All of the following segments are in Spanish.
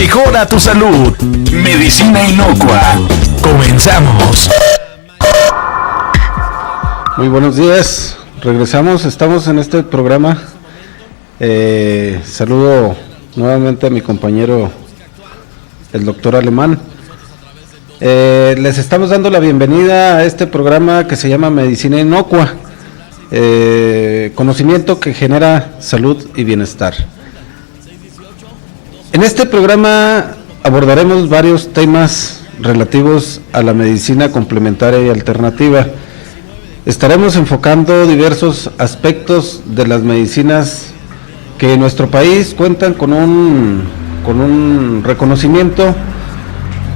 Mejora tu salud. Medicina inocua. Comenzamos. Muy buenos días. Regresamos, estamos en este programa. Saludo nuevamente a mi compañero, el doctor Alemán. Les estamos dando la bienvenida a este programa que se llama Medicina Inocua. Conocimiento que genera salud y bienestar. En este programa abordaremos varios temas relativos a la medicina complementaria y alternativa. Estaremos enfocando diversos aspectos de las medicinas que en nuestro país cuentan con un reconocimiento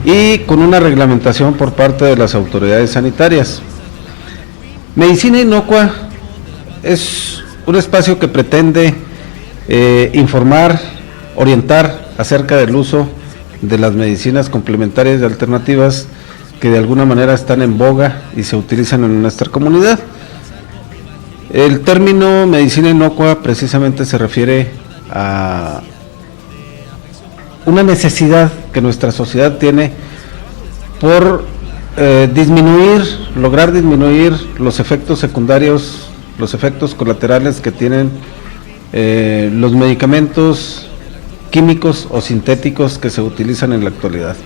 y con una reglamentación por parte de las autoridades sanitarias. Medicina Inocua es un espacio que pretende informar, orientar acerca del uso de las medicinas complementarias y alternativas que de alguna manera están en boga y se utilizan en nuestra comunidad. El término medicina inocua precisamente se refiere a una necesidad que nuestra sociedad tiene por lograr disminuir los efectos secundarios, los efectos colaterales que tienen los medicamentos químicos o sintéticos que se utilizan en la actualidad.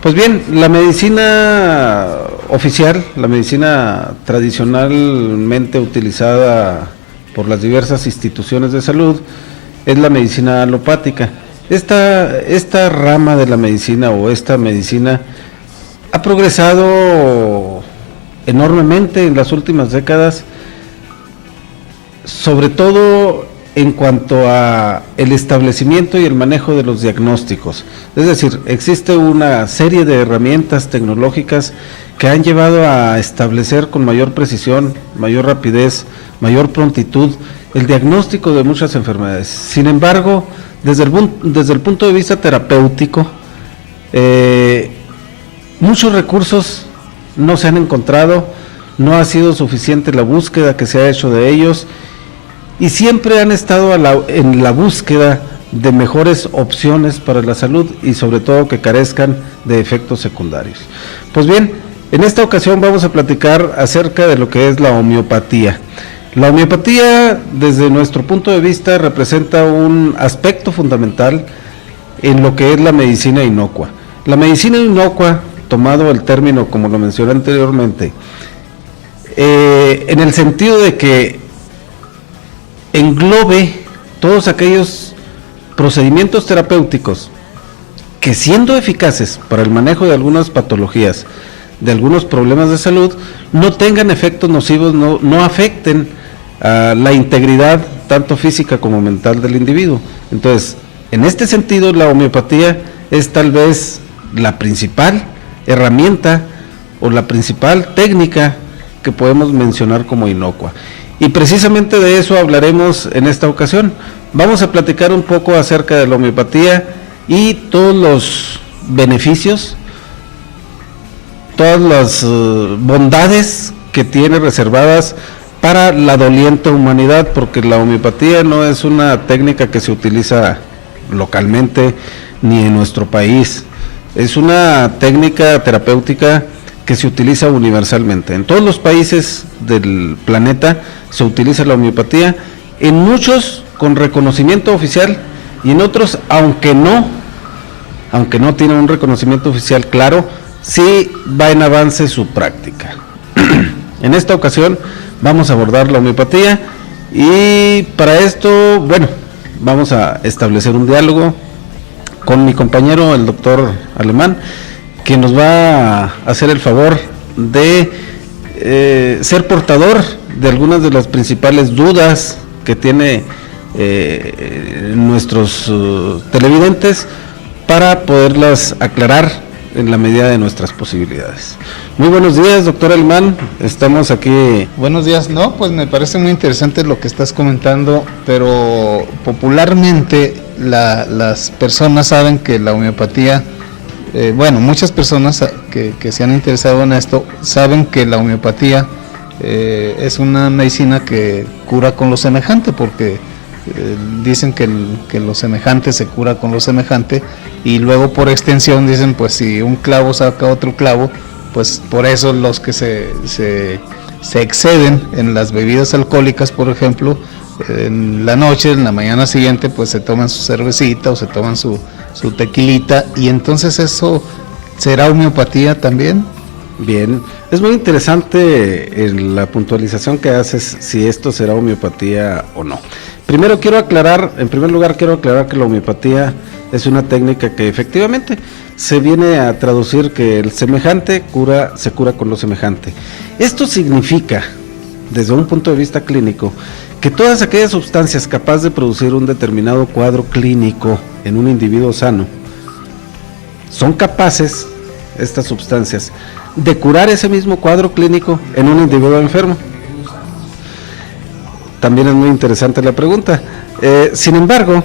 Pues bien, la medicina oficial, la medicina tradicionalmente utilizada por las diversas instituciones de salud, es la medicina alopática. Esta rama de la medicina o esta medicina ha progresado enormemente en las últimas décadas, sobre todo en cuanto a el establecimiento y el manejo de los diagnósticos. Es decir, existe una serie de herramientas tecnológicas que han llevado a establecer con mayor precisión, mayor rapidez, mayor prontitud el diagnóstico de muchas enfermedades. Sin embargo, desde el punto de vista terapéutico, muchos recursos no se han encontrado, no ha sido suficiente la búsqueda que se ha hecho de ellos, y siempre han estado en la búsqueda de mejores opciones para la salud y sobre todo que carezcan de efectos secundarios. Pues bien, en esta ocasión vamos a platicar acerca de lo que es la homeopatía. La homeopatía, desde nuestro punto de vista, representa un aspecto fundamental en lo que es la medicina inocua. La medicina inocua, tomado el término como lo mencioné anteriormente, en el sentido de que englobe todos aquellos procedimientos terapéuticos que, siendo eficaces para el manejo de algunas patologías, de algunos problemas de salud, no tengan efectos nocivos, no afecten a la integridad tanto física como mental del individuo. Entonces, en este sentido, la homeopatía es tal vez la principal herramienta o la principal técnica que podemos mencionar como inocua. Y precisamente de eso hablaremos en esta ocasión. Vamos a platicar un poco acerca de la homeopatía y todos los beneficios, todas las bondades que tiene reservadas para la doliente humanidad, porque la homeopatía no es una técnica que se utiliza localmente ni en nuestro país. Es una técnica terapéutica que se utiliza universalmente. En todos los países del planeta se utiliza la homeopatía, en muchos con reconocimiento oficial y en otros, aunque no tiene un reconocimiento oficial claro, sí va en avance su práctica. En esta ocasión vamos a abordar la homeopatía y para esto, bueno, vamos a establecer un diálogo con mi compañero, el doctor Alemán, que nos va a hacer el favor de ser portador de algunas de las principales dudas que tiene nuestros televidentes para poderlas aclarar en la medida de nuestras posibilidades. Muy buenos días, doctor Alemán, estamos aquí. Buenos días, no, pues me parece muy interesante lo que estás comentando, pero popularmente las personas saben que la homeopatía, muchas personas que se han interesado en esto saben que la homeopatía es una medicina que cura con lo semejante, porque dicen que lo semejante se cura con lo semejante, y luego por extensión dicen, pues si un clavo saca otro clavo, pues por eso los que se exceden en las bebidas alcohólicas, por ejemplo, en la noche, en la mañana siguiente, pues se toman su cervecita o se toman su tequilita, y entonces eso será homeopatía también. Bien, es muy interesante la puntualización que haces, si esto será homeopatía o no. En primer lugar quiero aclarar que la homeopatía es una técnica que efectivamente se viene a traducir que el semejante se cura con lo semejante. Esto significa, desde un punto de vista clínico, que todas aquellas sustancias capaces de producir un determinado cuadro clínico en un individuo sano, son capaces, estas sustancias, de curar ese mismo cuadro clínico en un individuo enfermo. También es muy interesante la pregunta. Sin embargo,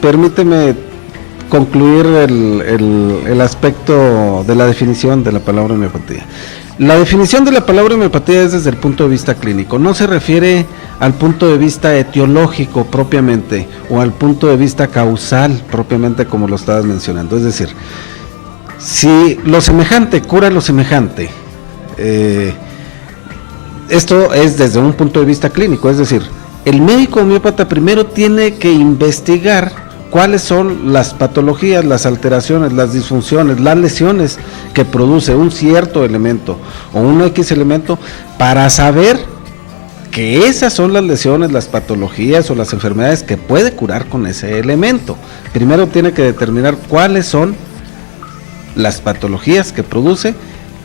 permíteme concluir el aspecto de la definición de la palabra homeopatía. La definición de la palabra homeopatía es desde el punto de vista clínico, no se refiere al punto de vista etiológico propiamente, o al punto de vista causal propiamente, como lo estabas mencionando. Es decir, si lo semejante cura lo semejante, esto es desde un punto de vista clínico, es decir, el médico homeópata primero tiene que investigar cuáles son las patologías, las alteraciones, las disfunciones, las lesiones que produce un cierto elemento o un X elemento, para saber que esas son las lesiones, las patologías o las enfermedades que puede curar con ese elemento. Primero tiene que determinar cuáles son las patologías que produce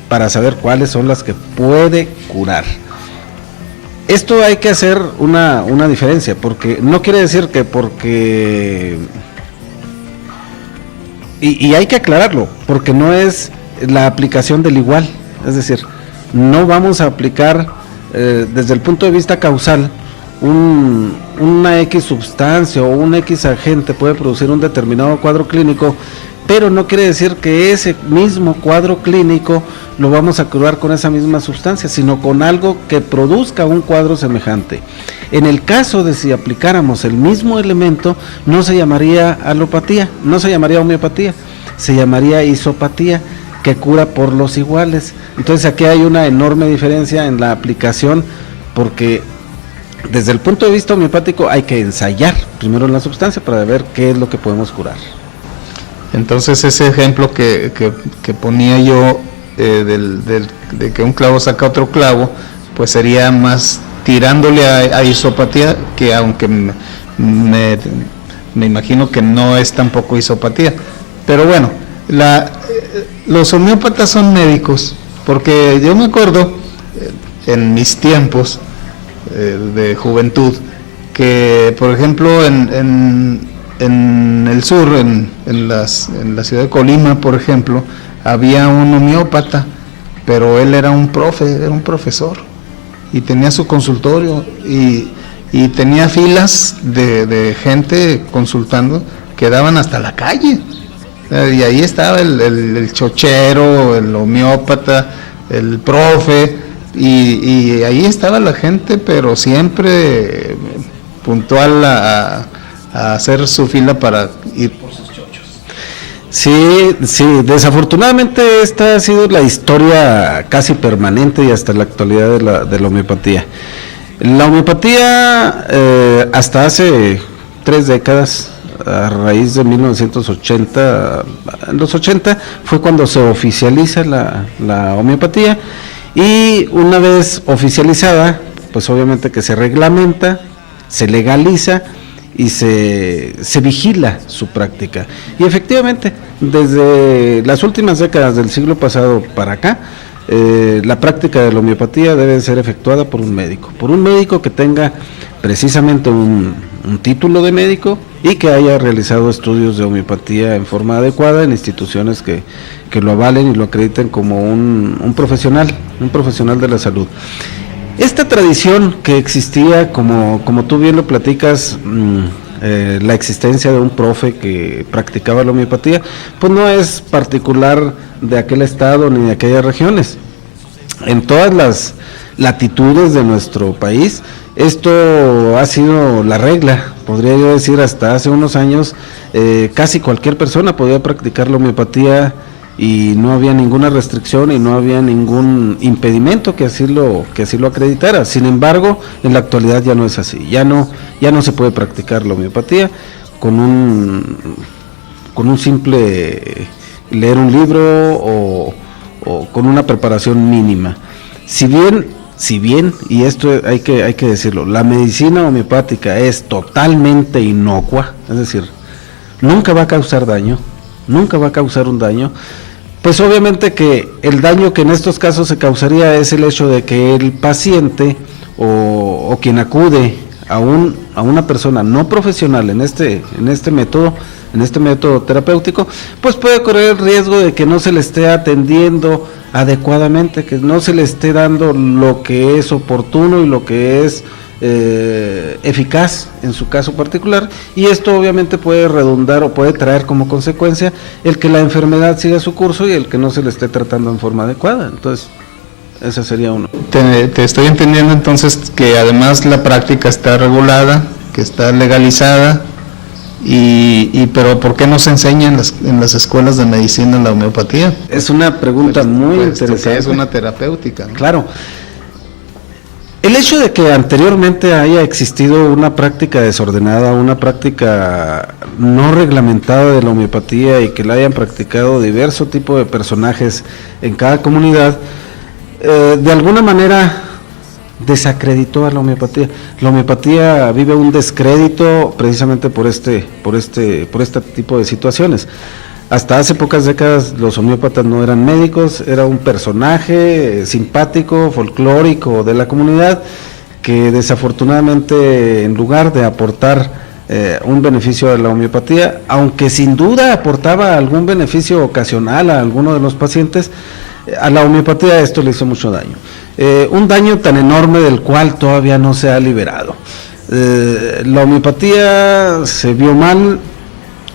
para saber cuáles son las que puede curar. Esto hay que hacer una diferencia, porque no quiere decir que porque... Y hay que aclararlo, porque no es la aplicación del igual, es decir, no vamos a aplicar desde el punto de vista causal una X sustancia o un X agente puede producir un determinado cuadro clínico, pero no quiere decir que ese mismo cuadro clínico lo vamos a curar con esa misma sustancia, sino con algo que produzca un cuadro semejante. En el caso de si aplicáramos el mismo elemento, no se llamaría alopatía, no se llamaría homeopatía, se llamaría isopatía, que cura por los iguales. Entonces aquí hay una enorme diferencia en la aplicación, porque desde el punto de vista homeopático hay que ensayar primero en la sustancia para ver qué es lo que podemos curar. Entonces ese ejemplo que ponía yo de que un clavo saca otro clavo, pues sería más tirándole a isopatía, que aunque me imagino que no es tampoco isopatía. Pero bueno, los homeópatas son médicos, porque yo me acuerdo en mis tiempos de juventud que, por ejemplo, en el sur, en la ciudad de Colima, por ejemplo, había un homeópata, pero él era un profesor, y tenía su consultorio, y tenía filas de gente consultando que daban hasta la calle, y ahí estaba el chochero, el homeópata, el profe, y ahí estaba la gente, pero siempre puntual a hacer su fila para ir por sus chochos. Sí, desafortunadamente esta ha sido la historia casi permanente y hasta la actualidad de la homeopatía. La homeopatía hasta hace 3 décadas, a raíz de 1980, en los 80 fue cuando se oficializa la homeopatía, y una vez oficializada, pues obviamente que se reglamenta, se legaliza y se vigila su práctica. Y efectivamente, desde las últimas décadas del siglo pasado para acá, la práctica de la homeopatía debe ser efectuada por un médico que tenga precisamente un título de médico y que haya realizado estudios de homeopatía en forma adecuada en instituciones que lo avalen y lo acrediten como un profesional de la salud. Esta tradición que existía, como tú bien lo platicas, la existencia de un profe que practicaba la homeopatía, pues no es particular de aquel estado ni de aquellas regiones. En todas las latitudes de nuestro país, esto ha sido la regla, podría yo decir hasta hace unos años, casi cualquier persona podía practicar la homeopatía y no había ninguna restricción y no había ningún impedimento que así lo acreditara. Sin embargo, en la actualidad ya no es así, ya no se puede practicar la homeopatía con un simple leer un libro o con una preparación mínima. Si bien, y esto hay que decirlo, la medicina homeopática es totalmente inocua, es decir, nunca va a causar daño, nunca va a causar un daño, pues obviamente que el daño que en estos casos se causaría es el hecho de que el paciente o quien acude a una persona no profesional en este método terapéutico, pues puede correr el riesgo de que no se le esté atendiendo adecuadamente, que no se le esté dando lo que es oportuno y lo que es eficaz en su caso particular, y esto obviamente puede redundar o puede traer como consecuencia el que la enfermedad siga su curso y el que no se le esté tratando en forma adecuada. Entonces, ese sería uno. Te estoy entendiendo entonces que además la práctica está regulada, que está legalizada, pero ¿por qué no se enseña en las escuelas de medicina la homeopatía? Es una pregunta muy interesante. Es una terapéutica, ¿no? Claro. El hecho de que anteriormente haya existido una práctica desordenada, una práctica no reglamentada de la homeopatía y que la hayan practicado diverso tipo de personajes en cada comunidad, de alguna manera desacreditó a la homeopatía. La homeopatía vive un descrédito precisamente por este tipo de situaciones. Hasta hace pocas décadas los homeópatas no eran médicos, era un personaje simpático, folclórico de la comunidad, que desafortunadamente en lugar de aportar un beneficio a la homeopatía, aunque sin duda aportaba algún beneficio ocasional a alguno de los pacientes, a la homeopatía esto le hizo mucho daño. Un daño tan enorme del cual todavía no se ha liberado. La homeopatía se vio mal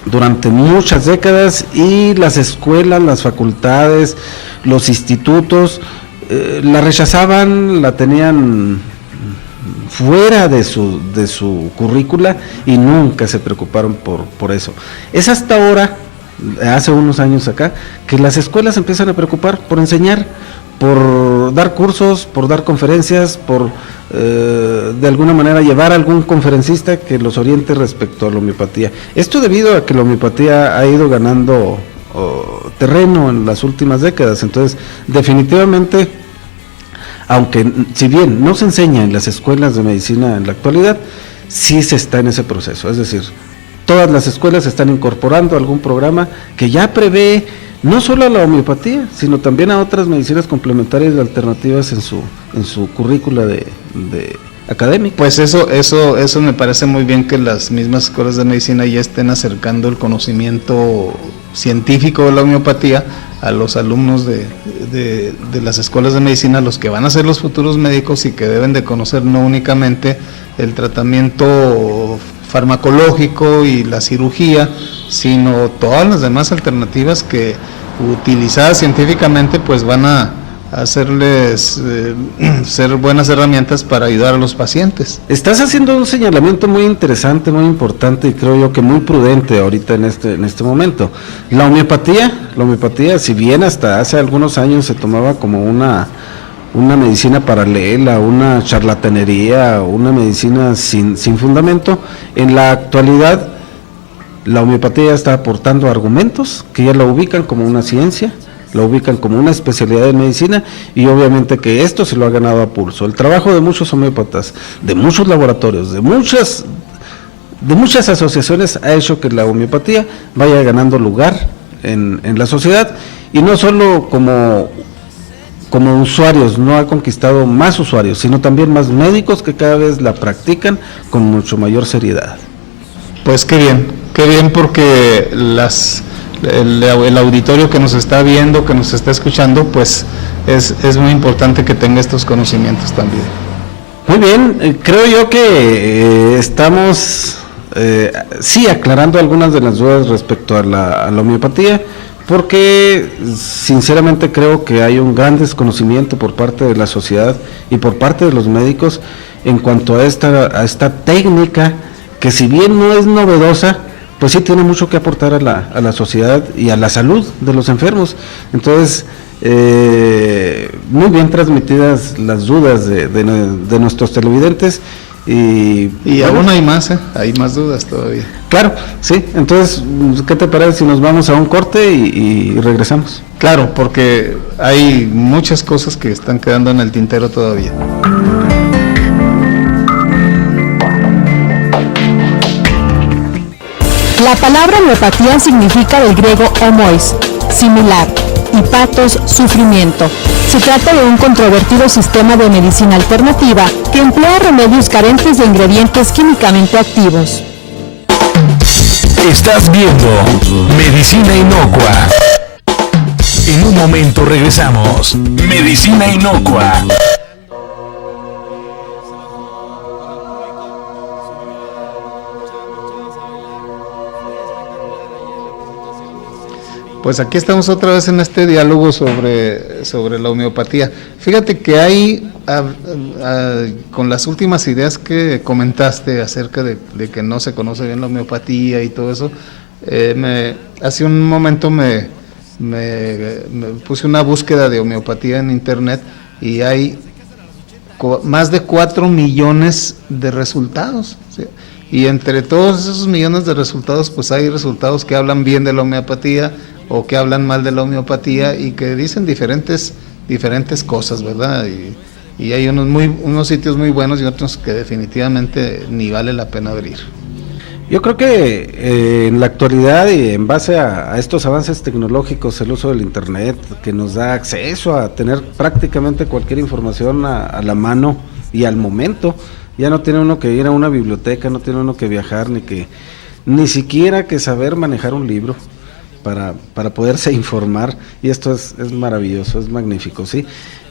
durante muchas décadas y las escuelas, las facultades, los institutos la rechazaban, la tenían fuera de su currícula y nunca se preocuparon por eso. Es hasta ahora, hace unos años acá, que las escuelas empiezan a preocupar por enseñar, por dar cursos, por dar conferencias, por de alguna manera llevar a algún conferencista que los oriente respecto a la homeopatía. Esto debido a que la homeopatía ha ido ganando terreno en las últimas décadas. Entonces, definitivamente, aunque si bien no se enseña en las escuelas de medicina en la actualidad, sí se está en ese proceso. Es decir, todas las escuelas están incorporando algún programa que ya prevé no solo a la homeopatía, sino también a otras medicinas complementarias y alternativas en su currícula de académica. Pues eso me parece muy bien, que las mismas escuelas de medicina ya estén acercando el conocimiento científico de la homeopatía a los alumnos de las escuelas de medicina, los que van a ser los futuros médicos y que deben de conocer no únicamente el tratamiento farmacológico y la cirugía, sino todas las demás alternativas que, utilizadas científicamente, pues van a hacerles ser buenas herramientas para ayudar a los pacientes. Estás haciendo un señalamiento muy interesante, muy importante y creo yo que muy prudente ahorita en este momento. La homeopatía, si bien hasta hace algunos años se tomaba como una medicina paralela, una charlatanería, una medicina sin fundamento, en la actualidad la homeopatía ya está aportando argumentos que ya la ubican como una ciencia, la ubican como una especialidad de medicina, y obviamente que esto se lo ha ganado a pulso. El trabajo de muchos homeópatas, de muchos laboratorios, de muchas asociaciones ha hecho que la homeopatía vaya ganando lugar en la sociedad, y no solo como usuarios, no ha conquistado más usuarios, sino también más médicos que cada vez la practican con mucho mayor seriedad. Pues qué bien, porque el auditorio que nos está viendo, que nos está escuchando, pues es muy importante que tenga estos conocimientos también. Muy bien, creo yo que estamos sí aclarando algunas de las dudas respecto a la homeopatía, porque sinceramente creo que hay un gran desconocimiento por parte de la sociedad y por parte de los médicos en cuanto a esta técnica que si bien no es novedosa, pues sí tiene mucho que aportar a la sociedad y a la salud de los enfermos. Entonces, muy bien transmitidas las dudas de nuestros televidentes. Y bueno, aún hay más dudas todavía. Claro, sí. Entonces, ¿qué te parece si nos vamos a un corte y regresamos? Claro, porque hay muchas cosas que están quedando en el tintero todavía. La palabra homeopatía significa del griego homois, similar, y pathos, sufrimiento. Se trata de un controvertido sistema de medicina alternativa que emplea remedios carentes de ingredientes químicamente activos. Estás viendo Medicina Inocua. En un momento regresamos. Medicina Inocua. Pues aquí estamos otra vez en este diálogo sobre la homeopatía. Fíjate que hay, con las últimas ideas que comentaste acerca de que no se conoce bien la homeopatía y todo eso, hace un momento me puse una búsqueda de homeopatía en internet y hay más de 4 millones de resultados, ¿sí? Y entre todos esos millones de resultados, pues hay resultados que hablan bien de la homeopatía o que hablan mal de la homeopatía y que dicen diferentes cosas, ¿verdad? Y hay unos sitios muy buenos y otros que definitivamente ni vale la pena abrir. Yo creo que en la actualidad y en base a estos avances tecnológicos, el uso del internet que nos da acceso a tener prácticamente cualquier información a la mano y al momento, ya no tiene uno que ir a una biblioteca, no tiene uno que viajar, ni siquiera que saber manejar un libro para poderse informar, y esto es maravilloso, es magnífico, ¿sí?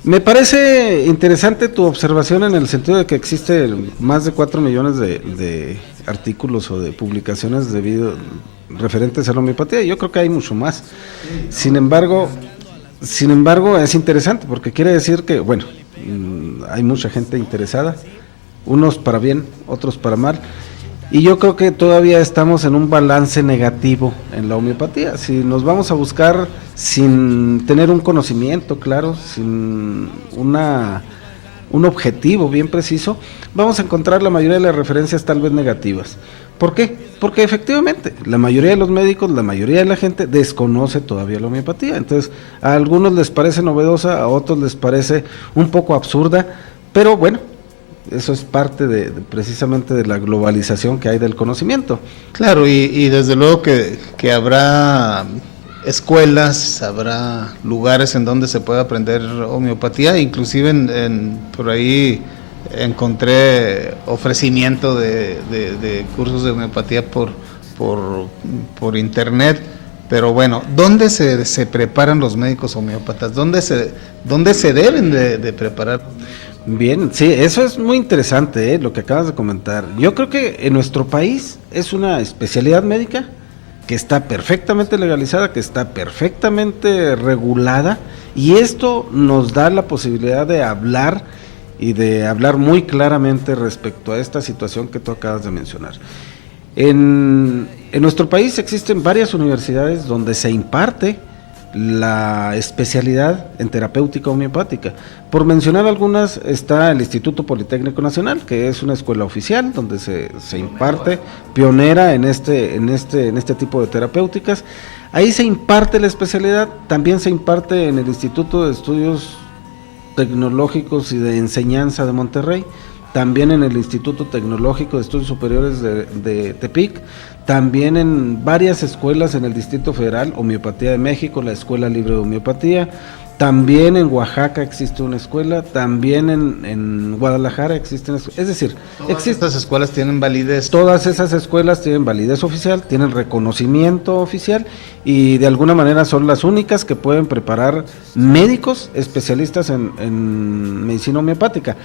Me parece interesante tu observación en el sentido de que existe más de 4 millones de artículos o de publicaciones referentes a la homeopatía. Yo creo que hay mucho más. Sin embargo, es interesante porque quiere decir que, bueno, hay mucha gente interesada, unos para bien, otros para mal, y yo creo que todavía estamos en un balance negativo en la homeopatía. Si nos vamos a buscar sin tener un conocimiento claro, sin un objetivo bien preciso, vamos a encontrar la mayoría de las referencias tal vez negativas. ¿Por qué? Porque efectivamente la mayoría de los médicos, la mayoría de la gente desconoce todavía la homeopatía. Entonces a algunos les parece novedosa, a otros les parece un poco absurda, pero bueno, eso es parte precisamente de la globalización que hay del conocimiento. Claro, y desde luego que habrá escuelas, habrá lugares en donde se pueda aprender homeopatía, inclusive por ahí encontré ofrecimiento de cursos de homeopatía por internet. Pero bueno, ¿dónde se preparan los médicos homeópatas? ¿Dónde se deben de preparar? Bien, sí, eso es muy interesante, lo que acabas de comentar. Yo creo que en nuestro país es una especialidad médica que está perfectamente legalizada, que está perfectamente regulada, y esto nos da la posibilidad de hablar y de hablar muy claramente respecto a esta situación que tú acabas de mencionar. En nuestro país existen varias universidades donde se imparte la especialidad en terapéutica homeopática. Por mencionar algunas, está el Instituto Politécnico Nacional, que es una escuela oficial donde se imparte, pionera en este tipo de terapéuticas. Ahí se imparte la especialidad. También se imparte en el Instituto de Estudios Tecnológicos y de Enseñanza de Monterrey, también en el Instituto Tecnológico de Estudios Superiores de Tepic, también en varias escuelas en el Distrito Federal, Homeopatía de México, la Escuela Libre de Homeopatía, también en Oaxaca existe una escuela, también en Guadalajara existen, es decir, estas escuelas tienen validez. Todas esas escuelas tienen validez oficial, tienen reconocimiento oficial y de alguna manera son las únicas que pueden preparar médicos especialistas en medicina homeopática.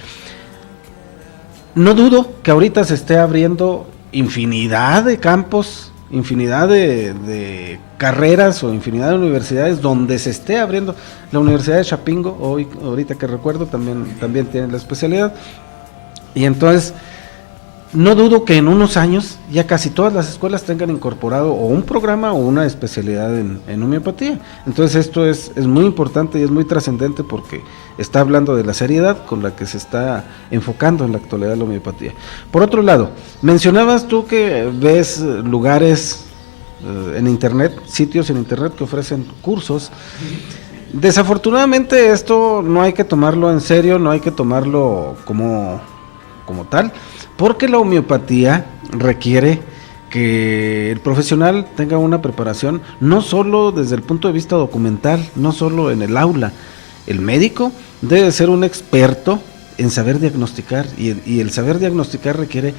No dudo que ahorita se esté abriendo infinidad de campos, infinidad de carreras o infinidad de universidades donde se esté abriendo. La Universidad de Chapingo, ahorita que recuerdo, también tiene la especialidad. Y entonces no dudo que en unos años ya casi todas las escuelas tengan incorporado o un programa o una especialidad en homeopatía. Entonces esto es muy importante y es muy trascendente porque está hablando de la seriedad con la que se está enfocando en la actualidad la homeopatía. Por otro lado, mencionabas tú que ves lugares en internet, sitios en internet que ofrecen cursos. Desafortunadamente esto no hay que tomarlo en serio, no hay que tomarlo como tal, porque la homeopatía requiere que el profesional tenga una preparación no solo desde el punto de vista documental, no solo en el aula. El médico debe ser un experto en saber diagnosticar y el saber diagnosticar requiere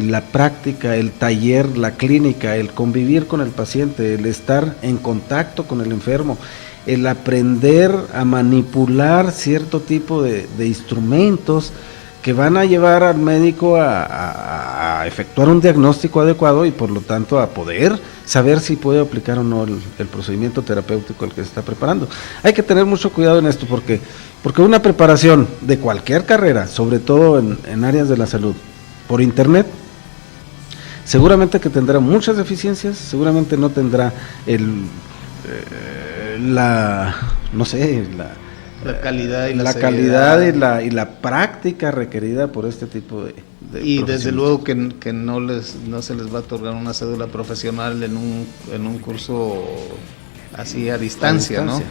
la práctica, el taller, la clínica, el convivir con el paciente, el estar en contacto con el enfermo, el aprender a manipular cierto tipo de instrumentos que van a llevar al médico a efectuar un diagnóstico adecuado y por lo tanto a poder saber si puede aplicar o no el procedimiento terapéutico al que se está preparando. Hay que tener mucho cuidado en esto porque una preparación de cualquier carrera, sobre todo en áreas de la salud, por internet, seguramente que tendrá muchas deficiencias, seguramente no tendrá la calidad y la práctica requerida por este tipo de y desde luego que no se les va a otorgar una cédula profesional en un curso así a distancia, ¿no?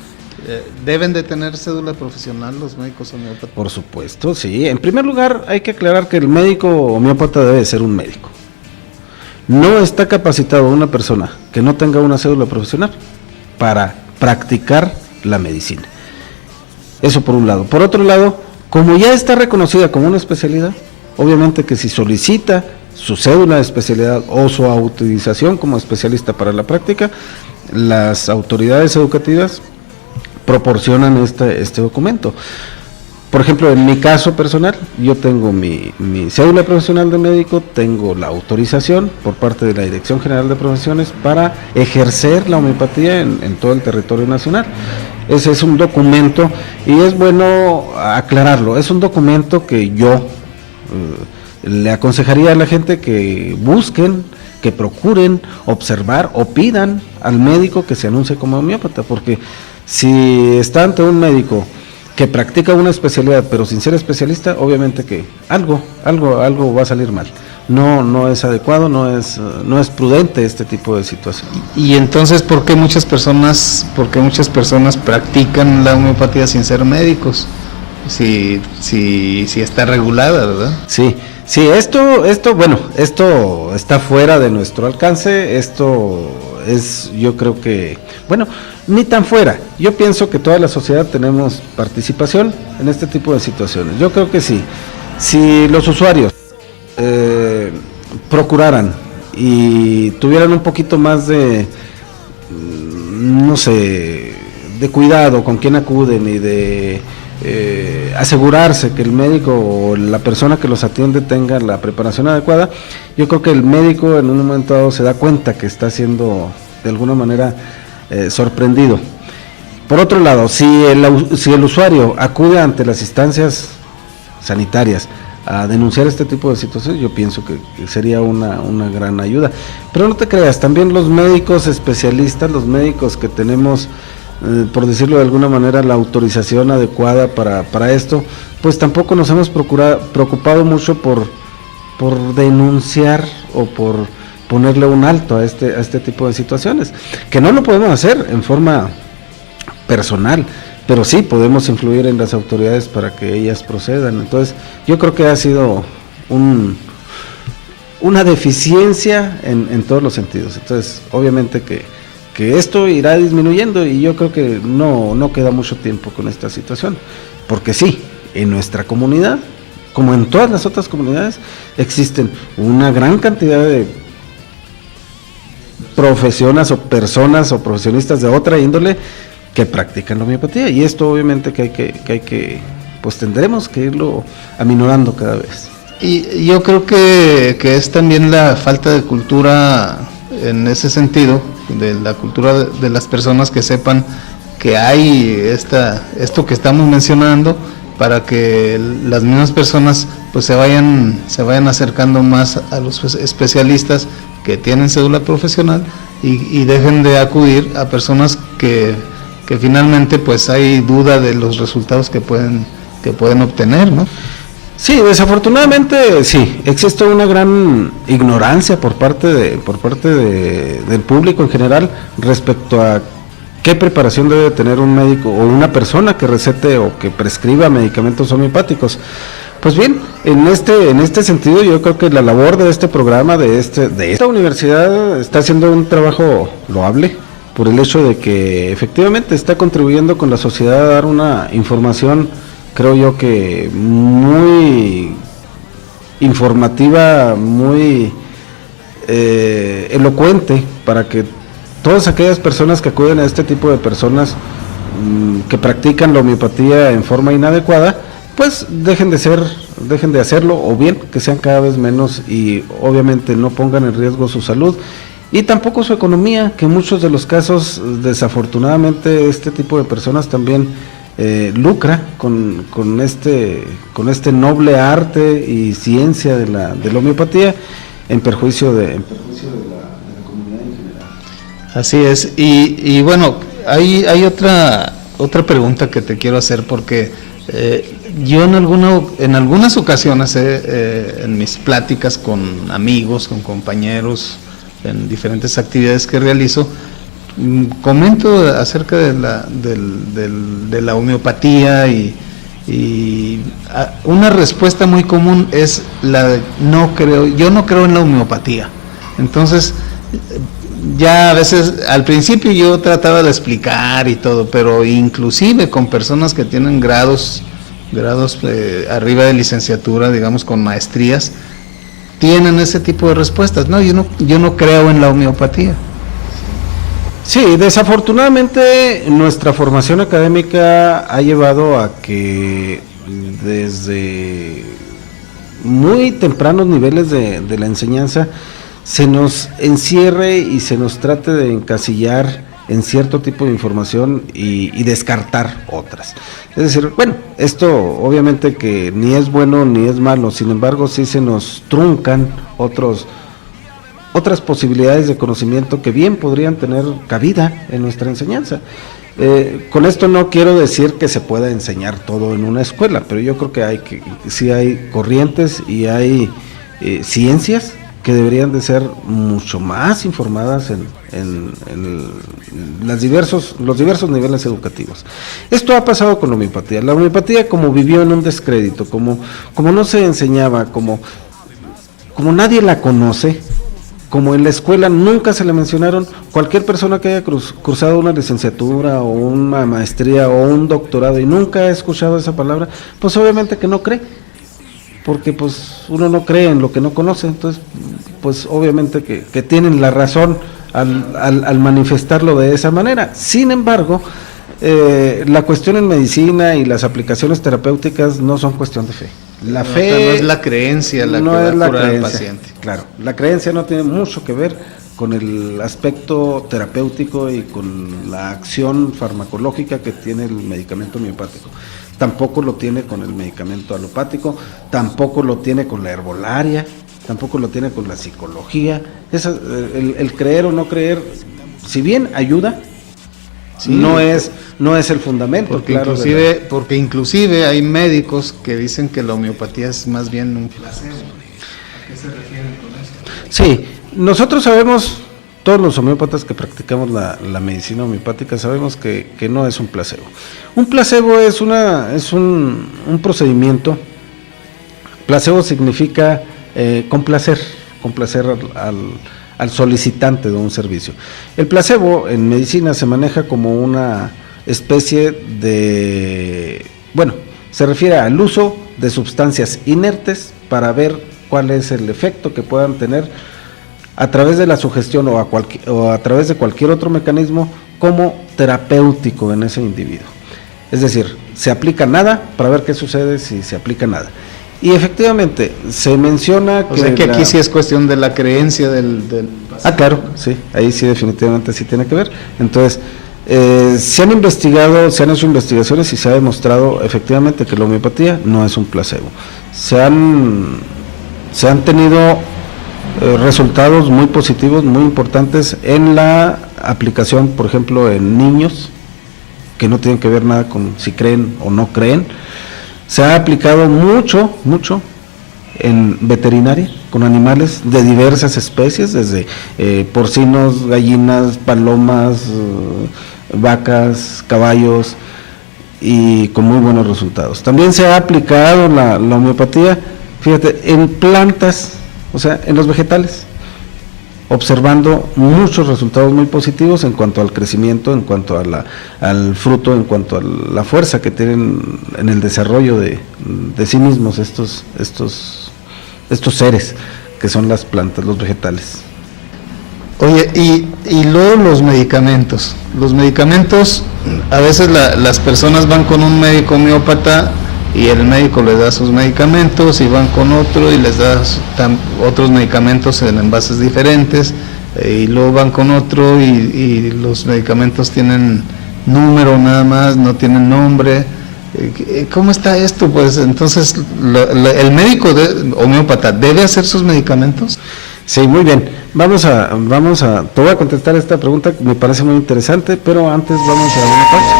¿Deben de tener cédula profesional los médicos homeópatas? Por supuesto, sí. En primer lugar, hay que aclarar que el médico homeópata debe ser un médico. No está capacitado una persona que no tenga una cédula profesional para practicar la medicina. Eso por un lado. Por otro lado, como ya está reconocida como una especialidad, obviamente que si solicita su cédula de especialidad o su autorización como especialista para la práctica, las autoridades educativas proporcionan este documento. Por ejemplo, en mi caso personal, yo tengo mi cédula profesional de médico, tengo la autorización por parte de la Dirección General de Profesiones para ejercer la homeopatía en todo el territorio nacional. Ese es un documento, y es bueno aclararlo, es un documento que yo le aconsejaría a la gente que busquen, que procuren observar o pidan al médico que se anuncie como homeópata, porque si está ante un médico que practica una especialidad pero sin ser especialista, obviamente que algo va a salir mal. No es adecuado, no es prudente este tipo de situación. Y entonces, ¿por qué muchas personas practican la homeopatía sin ser médicos? Si está regulada, ¿verdad? Sí, esto está fuera de nuestro alcance. Esto es, yo creo que, ni tan fuera. Yo pienso que toda la sociedad tenemos participación en este tipo de situaciones. Yo creo que sí. Si los usuarios procuraran y tuvieran un poquito más de cuidado con quién acuden y de asegurarse que el médico o la persona que los atiende tenga la preparación adecuada, yo creo que el médico en un momento dado se da cuenta que está siendo de alguna manera sorprendido. Por otro lado, si el usuario acude ante las instancias sanitarias a denunciar este tipo de situaciones, yo pienso que sería una gran ayuda. Pero no te creas, también los médicos especialistas, los médicos que tenemos, por decirlo de alguna manera, la autorización adecuada para esto, pues tampoco nos hemos preocupado mucho por denunciar o por ponerle un alto a este tipo de situaciones, que no lo podemos hacer en forma personal, pero sí podemos influir en las autoridades para que ellas procedan. Entonces yo creo que ha sido una deficiencia en todos los sentidos. Entonces obviamente que esto irá disminuyendo, y yo creo que no queda mucho tiempo con esta situación, porque sí, en nuestra comunidad, como en todas las otras comunidades, existen una gran cantidad de profesiones o personas o profesionistas de otra índole que practican la homeopatía, y esto obviamente que hay que pues tendremos que irlo aminorando cada vez. Y yo creo que es también la falta de cultura en ese sentido, de la cultura de las personas que sepan que hay esto que estamos mencionando, para que las mismas personas pues se vayan acercando más a los especialistas que tienen cédula profesional y dejen de acudir a personas que finalmente pues hay duda de los resultados que pueden obtener, ¿no? Sí, desafortunadamente sí, existe una gran ignorancia por parte del público en general respecto a qué preparación debe tener un médico o una persona que recete o que prescriba medicamentos homeopáticos. Pues bien, en este sentido yo creo que la labor de este programa, de esta universidad, está haciendo un trabajo loable por el hecho de que efectivamente está contribuyendo con la sociedad a dar una información, creo yo que muy informativa, muy elocuente, para que todas aquellas personas que acuden a este tipo de personas que practican la homeopatía en forma inadecuada, pues dejen de hacerlo, o bien que sean cada vez menos y obviamente no pongan en riesgo su salud y tampoco su economía, que en muchos de los casos desafortunadamente este tipo de personas también lucra con este noble arte y ciencia de la homeopatía en perjuicio de la comunidad en general. Así es, y bueno, hay otra pregunta que te quiero hacer, porque yo en algunas ocasiones en mis pláticas con amigos, con compañeros, en diferentes actividades que realizo, comento acerca de la homeopatía y una respuesta muy común es la de yo no creo en la homeopatía. Entonces, ya a veces, al principio yo trataba de explicar y todo, pero inclusive con personas que tienen grados arriba de licenciatura, digamos con maestrías, tienen ese tipo de respuestas. No, yo no creo en la homeopatía. Sí, desafortunadamente nuestra formación académica ha llevado a que desde muy tempranos niveles de la enseñanza se nos encierre y se nos trate de encasillar en cierto tipo de información y descartar otras. Es decir, bueno, esto obviamente que ni es bueno ni es malo, sin embargo sí se nos truncan otras posibilidades de conocimiento que bien podrían tener cabida en nuestra enseñanza. Con esto no quiero decir que se pueda enseñar todo en una escuela, pero yo creo que sí hay corrientes y hay ciencias que deberían de ser mucho más informadas en los diversos niveles educativos. Esto ha pasado con la homeopatía. La homeopatía, como vivió en un descrédito, como no se enseñaba, como nadie la conoce, como en la escuela nunca se le mencionaron, cualquier persona que haya cursado una licenciatura o una maestría o un doctorado y nunca ha escuchado esa palabra, pues obviamente que no cree, porque pues uno no cree en lo que no conoce. Entonces pues obviamente que tienen la razón al manifestarlo de esa manera. Sin embargo, la cuestión en medicina y las aplicaciones terapéuticas no son cuestión de fe. La fe no es la creencia la que va a curar al paciente. Claro, la creencia no tiene mucho que ver con el aspecto terapéutico y con la acción farmacológica que tiene el medicamento homeopático. Tampoco lo tiene con el medicamento alopático, tampoco lo tiene con la herbolaria, tampoco lo tiene con la psicología. El creer o no creer, si bien ayuda, sí, no es el fundamento. Porque inclusive hay médicos que dicen que la homeopatía es más bien un placebo. ¿A qué se refieren con esto? Sí, nosotros sabemos, todos los homeópatas que practicamos la medicina homeopática sabemos que no es un placebo. Un placebo es un procedimiento. Placebo significa complacer al solicitante de un servicio. El placebo en medicina se maneja como una especie de, se refiere al uso de sustancias inertes para ver cuál es el efecto que puedan tener a través de la sugestión o a través de cualquier otro mecanismo como terapéutico en ese individuo. Es decir, se aplica nada para ver qué sucede si se aplica nada. Y efectivamente, se menciona que... O sea que aquí sí es cuestión de la creencia del Ah, claro, sí, ahí sí definitivamente sí tiene que ver. Entonces, Se han hecho investigaciones y se ha demostrado efectivamente que la homeopatía no es un placebo. Se han tenido resultados muy positivos, muy importantes en la aplicación, por ejemplo, en niños, que no tienen que ver nada con si creen o no creen. Se ha aplicado mucho en veterinaria, con animales de diversas especies, desde porcinos, gallinas, palomas, vacas, caballos, y con muy buenos resultados. También se ha aplicado la homeopatía, fíjate, en plantas, o sea, en los vegetales, observando muchos resultados muy positivos en cuanto al crecimiento, en cuanto al fruto, en cuanto a la fuerza que tienen en el desarrollo de sí mismos estos seres que son las plantas, los vegetales. Oye, y luego los medicamentos. Los medicamentos, a veces las personas van con un médico homeópata y el médico les da sus medicamentos, y van con otro y les da otros medicamentos en envases diferentes, y luego van con otro y los medicamentos tienen número nada más, no tienen nombre. ¿Cómo está esto? Pues entonces, ¿el médico homeópata debe hacer sus medicamentos? Sí, muy bien. Te voy a contestar esta pregunta que me parece muy interesante, pero antes vamos a una pausa.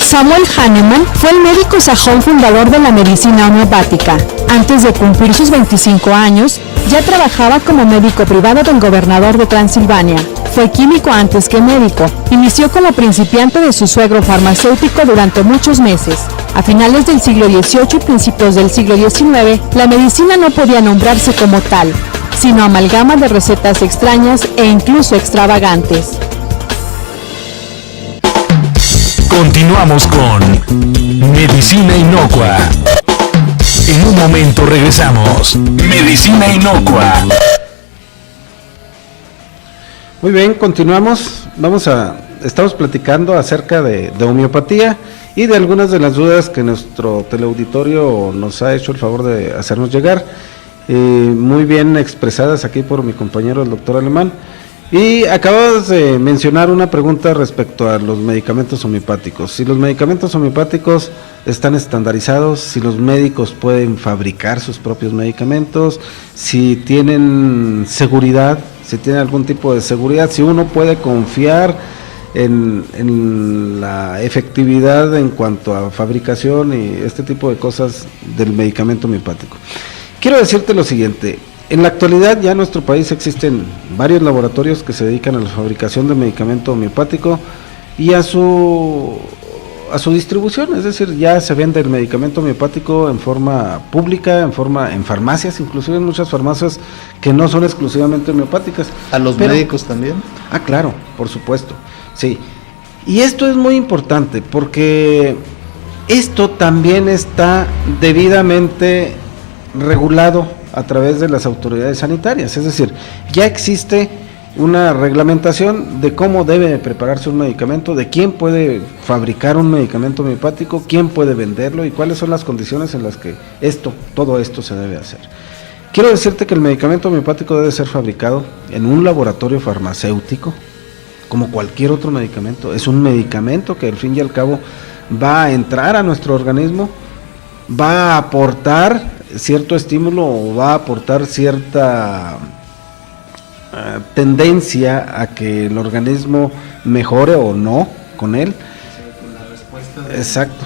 Samuel Hahnemann fue el médico sajón fundador de la medicina homeopática. Antes de cumplir sus 25 años, ya trabajaba como médico privado del gobernador de Transilvania. Fue químico antes que médico. Inició como principiante de su suegro farmacéutico durante muchos meses. A finales del siglo XVIII y principios del siglo XIX, la medicina no podía nombrarse como tal, sino amalgama de recetas extrañas e incluso extravagantes. Continuamos con Medicina Inocua. En un momento regresamos. Medicina Inocua. Muy bien, continuamos. Estamos platicando acerca de homeopatía y de algunas de las dudas que nuestro teleauditorio nos ha hecho el favor de hacernos llegar, muy bien expresadas aquí por mi compañero el doctor Alemán. Y acabas de mencionar una pregunta respecto a los medicamentos homeopáticos. Si los medicamentos homeopáticos están estandarizados, si los médicos pueden fabricar sus propios medicamentos, si tienen seguridad, si tienen algún tipo de seguridad, si uno puede confiar en la efectividad en cuanto a fabricación y este tipo de cosas del medicamento homeopático. Quiero decirte lo siguiente. En la actualidad ya en nuestro país existen varios laboratorios que se dedican a la fabricación de medicamento homeopático y a su distribución, es decir, ya se vende el medicamento homeopático en forma pública, en farmacias, inclusive en muchas farmacias que no son exclusivamente homeopáticas. ¿A los médicos también? Ah, claro, por supuesto, sí. Y esto es muy importante porque esto también está debidamente regulado a través de las autoridades sanitarias, es decir, ya existe una reglamentación de cómo debe prepararse un medicamento, de quién puede fabricar un medicamento homeopático, quién puede venderlo y cuáles son las condiciones en las que todo esto se debe hacer. Quiero decirte que el medicamento homeopático debe ser fabricado en un laboratorio farmacéutico, como cualquier otro medicamento. Es un medicamento que al fin y al cabo va a entrar a nuestro organismo, va a aportar cierto estímulo o va a aportar cierta tendencia a que el organismo mejore o no con él. Exacto.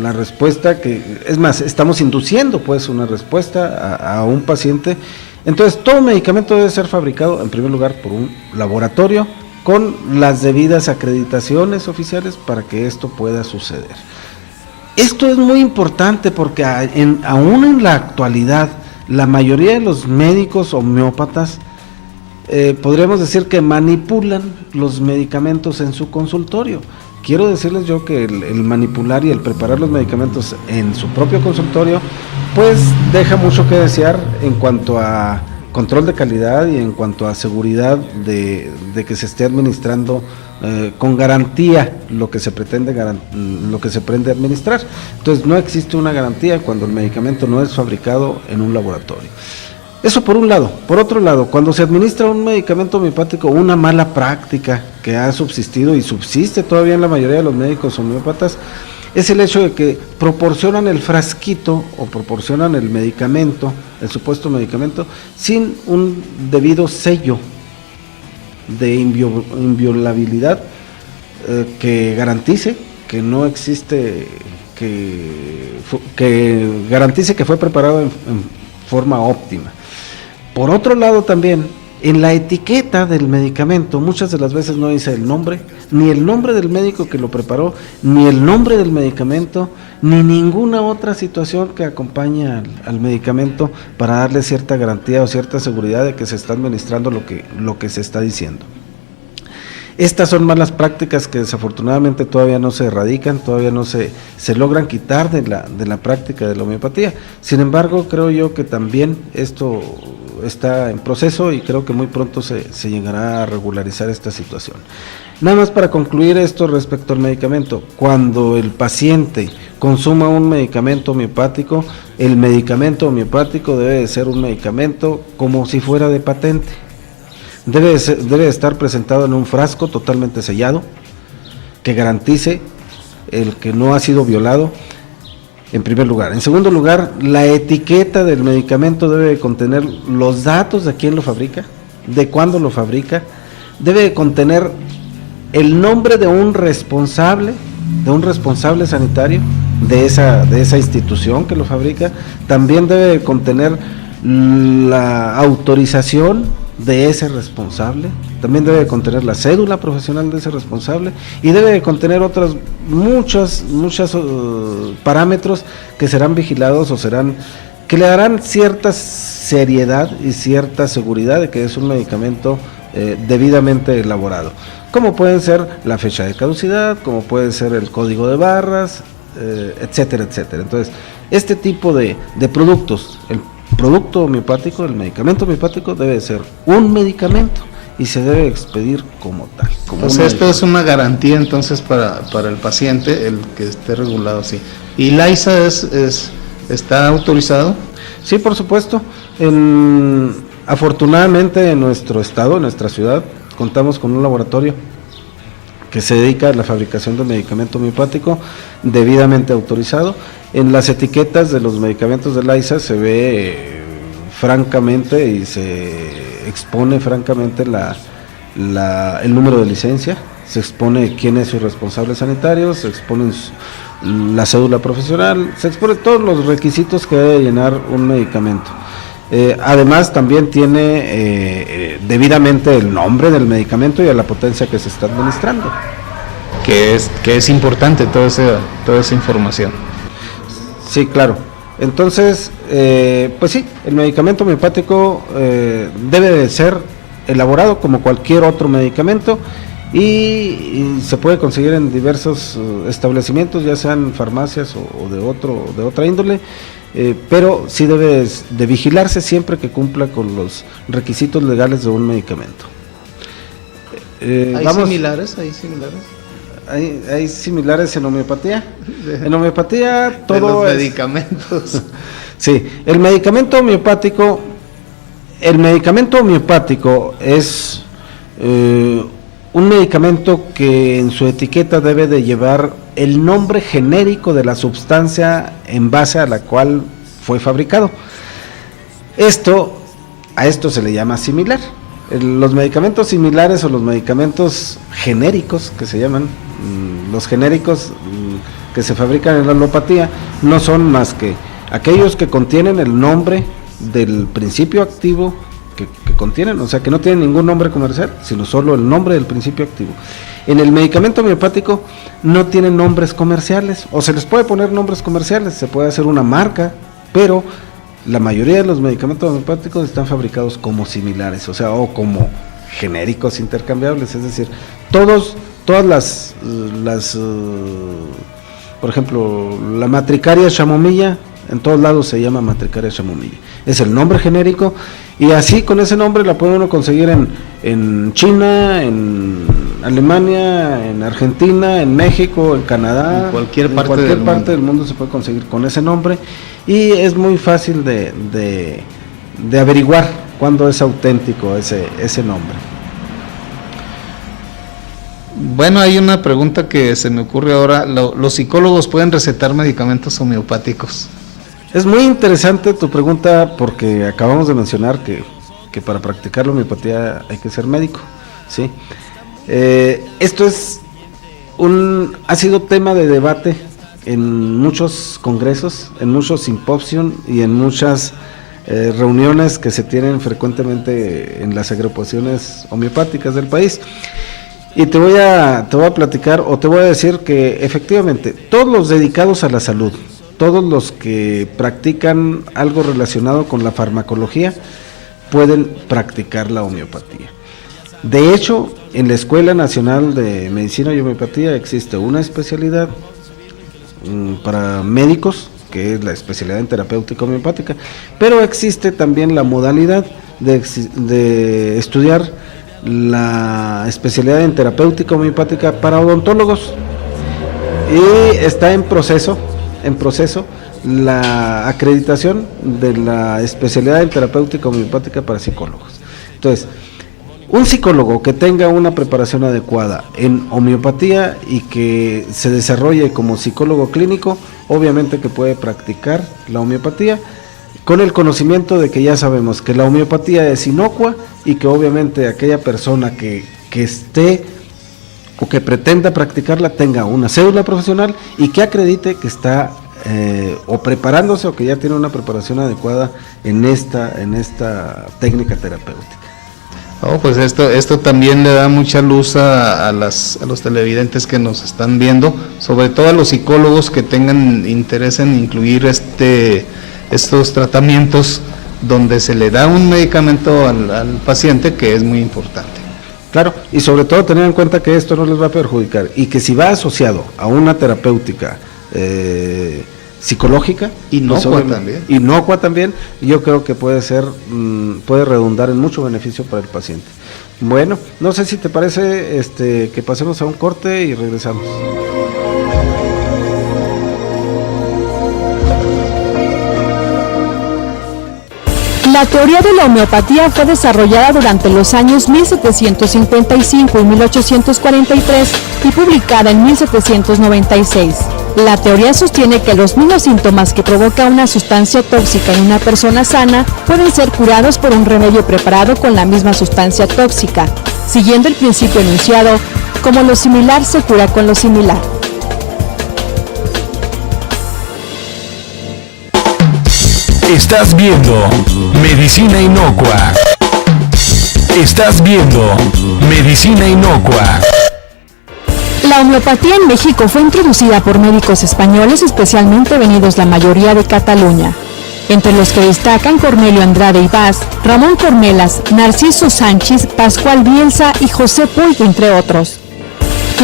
La respuesta que, es más, estamos induciendo pues una respuesta a un paciente. Entonces, todo medicamento debe ser fabricado en primer lugar por un laboratorio con las debidas acreditaciones oficiales para que esto pueda suceder. Esto es muy importante porque aún en la actualidad la mayoría de los médicos homeópatas podríamos decir que manipulan los medicamentos en su consultorio. Quiero decirles yo que el manipular y el preparar los medicamentos en su propio consultorio pues deja mucho que desear en cuanto a control de calidad y en cuanto a seguridad de que se esté administrando con garantía lo que se pretende administrar. Entonces no existe una garantía cuando el medicamento no es fabricado en un laboratorio. Eso por un lado. Por otro lado, cuando se administra un medicamento homeopático, una mala práctica que ha subsistido y subsiste todavía en la mayoría de los médicos homeópatas, es el hecho de que proporcionan el frasquito o proporcionan el medicamento, el supuesto medicamento, sin un debido sello de inviolabilidad que garantice que no existe, que garantice que fue preparado en forma óptima. Por otro lado también, en la etiqueta del medicamento muchas de las veces no dice el nombre, ni el nombre del médico que lo preparó, ni el nombre del medicamento, ni ninguna otra situación que acompaña al medicamento para darle cierta garantía o cierta seguridad de que se está administrando lo que se está diciendo. Estas son malas prácticas que desafortunadamente todavía no se erradican, todavía no se logran quitar de la práctica de la homeopatía. Sin embargo, creo yo que también esto está en proceso y creo que muy pronto se llegará a regularizar esta situación. Nada más para concluir esto respecto al medicamento. Cuando el paciente consuma un medicamento homeopático, el medicamento homeopático debe de ser un medicamento como si fuera de patente. Debe estar presentado en un frasco totalmente sellado, que garantice el que no ha sido violado, en primer lugar. En segundo lugar, la etiqueta del medicamento debe contener los datos de quién lo fabrica, de cuándo lo fabrica, debe contener el nombre de un responsable sanitario de esa institución que lo fabrica, también debe contener la autorización de ese responsable, también debe contener la cédula profesional de ese responsable y debe contener otras muchos parámetros que serán vigilados o que le darán cierta seriedad y cierta seguridad de que es un medicamento debidamente elaborado, como pueden ser la fecha de caducidad, como puede ser el código de barras, etcétera, etcétera. Entonces, este tipo de productos, el producto homeopático, el medicamento homeopático debe ser un medicamento y se debe expedir como tal. O sea, esto es una garantía entonces para el paciente, el que esté regulado así. ¿Y LAISA está autorizado? Sí, por supuesto. Afortunadamente en nuestro estado, en nuestra ciudad, contamos con un laboratorio que se dedica a la fabricación de medicamento homeopático debidamente autorizado. En las etiquetas de los medicamentos de LAISA se ve francamente y se expone francamente el número de licencia, se expone quién es su responsable sanitario, se expone la cédula profesional, se expone todos los requisitos que debe llenar un medicamento. Además también tiene debidamente el nombre del medicamento y a la potencia que se está administrando. Que es importante toda esa información. Sí, claro. Entonces, pues sí, el medicamento homeopático debe de ser elaborado como cualquier otro medicamento y se puede conseguir en diversos establecimientos, ya sean farmacias o de otra índole, pero sí debe de vigilarse siempre que cumpla con los requisitos legales de un medicamento. ¿Hay similares? ¿Hay similares en homeopatía? En homeopatía todo de los medicamentos. Sí, el medicamento homeopático es un medicamento que en su etiqueta debe de llevar el nombre genérico de la sustancia en base a la cual fue fabricado. A esto se le llama similar. Los medicamentos similares o los medicamentos genéricos que se llaman, los genéricos que se fabrican en la alopatía, no son más que aquellos que contienen el nombre del principio activo que contienen, o sea que no tienen ningún nombre comercial, sino solo el nombre del principio activo. En el medicamento homeopático no tienen nombres comerciales, o se les puede poner nombres comerciales, se puede hacer una marca, pero la mayoría de los medicamentos homeopáticos están fabricados como similares, o sea, o como genéricos intercambiables, es decir, todas las por ejemplo, la matricaria chamomilla, en todos lados se llama matricaria chamomilla, es el nombre genérico, y así con ese nombre la puede uno conseguir en China, en Alemania, en Argentina, en México, en Canadá, en cualquier parte del mundo se puede conseguir con ese nombre, y es muy fácil de averiguar cuándo es auténtico ese nombre. Bueno, hay una pregunta que se me ocurre ahora. ¿Los psicólogos pueden recetar medicamentos homeopáticos? Es muy interesante tu pregunta porque acabamos de mencionar que para practicar la homeopatía hay que ser médico, ¿sí? Esto ha sido tema de debate en muchos congresos, en muchos simposios y en muchas reuniones que se tienen frecuentemente en las agrupaciones homeopáticas del país. Y te voy a platicar o te voy a decir que efectivamente todos los dedicados a la salud, todos los que practican algo relacionado con la farmacología pueden practicar la homeopatía. De hecho, en la Escuela Nacional de Medicina y Homeopatía existe una especialidad para médicos, que es la especialidad en terapéutica homeopática, pero existe también la modalidad de estudiar la especialidad en terapéutica homeopática para odontólogos, y está en proceso la acreditación de la especialidad en terapéutica homeopática para psicólogos. Entonces, un psicólogo que tenga una preparación adecuada en homeopatía y que se desarrolle como psicólogo clínico, obviamente que puede practicar la homeopatía con el conocimiento de que ya sabemos que la homeopatía es inocua y que obviamente aquella persona que esté o que pretenda practicarla tenga una cédula profesional y que acredite que está o preparándose o que ya tiene una preparación adecuada en esta técnica terapéutica. Oh, pues esto también le da mucha luz a los televidentes que nos están viendo, sobre todo a los psicólogos que tengan interés en incluir estos tratamientos donde se le da un medicamento al paciente, que es muy importante. Claro, y sobre todo tener en cuenta que esto no les va a perjudicar y que si va asociado a una terapéutica psicológica, inocua también, yo creo que puede redundar en mucho beneficio para el paciente. Bueno, no sé si te parece que pasemos a un corte y regresamos. La teoría de la homeopatía fue desarrollada durante los años 1755 y 1843 y publicada en 1796. La teoría sostiene que los mismos síntomas que provoca una sustancia tóxica en una persona sana pueden ser curados por un remedio preparado con la misma sustancia tóxica, siguiendo el principio enunciado, como lo similar se cura con lo similar. Estás viendo Medicina Inocua. Estás viendo Medicina Inocua. La homeopatía en México fue introducida por médicos españoles, especialmente venidos la mayoría de Cataluña, entre los que destacan Cornelio Andrade y Bas, Ramón Cornelas, Narciso Sánchez, Pascual Bielsa y José Puig, entre otros.